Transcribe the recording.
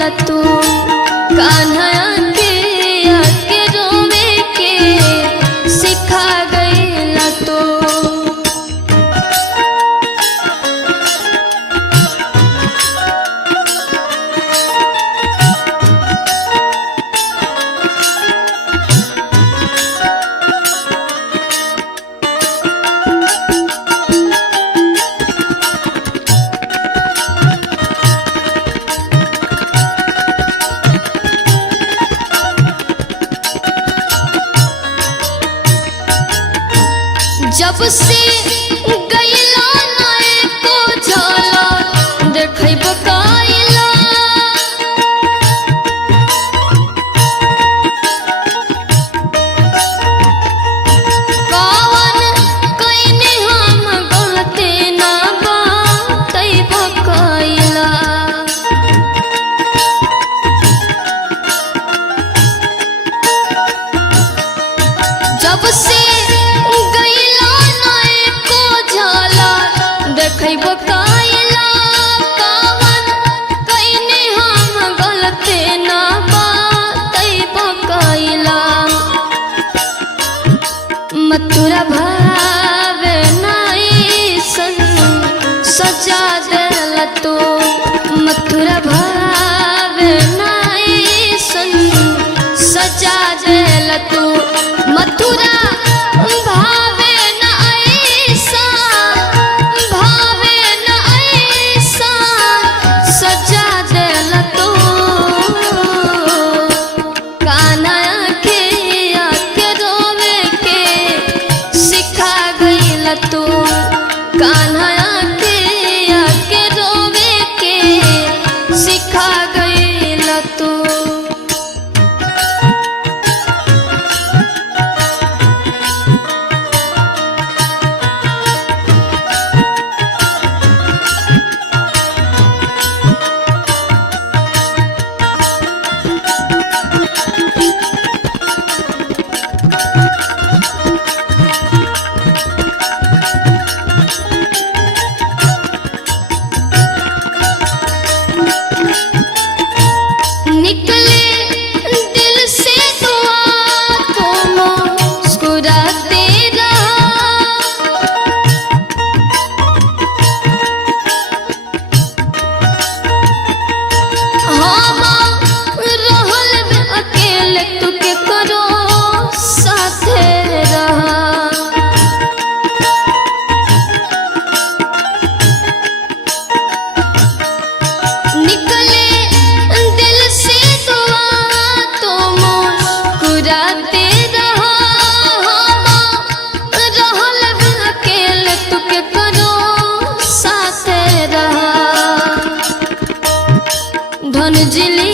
गइल तू कान्हा के आके रोवे के सिखा गइल तू। जब से गइला ना एको झलक देखैब कइला कवन कइने हम गलती ना बतैब कइला। जब से देखैब कइला कवन कइने हम गलती ना बतैब कइला। मथुरा भावे नाइसन सजा देल तू मथुरा भावे नाइसन सजा देल तू मथुरा भावे नाइसन सजा देल तू कान्हा के आके रोवे के सिखा गइल तू कान्हा के आके रोवे के सिखा गइल तू। निकले दिल से दुआ तो मुस्कुराते रहा हम रहल में अकेले तू के करो साथे रहा। निकले दिल से दुआ तो मुस्कुराते रहा हम रहल अकेले तू के करो साथे रहा। धन जिली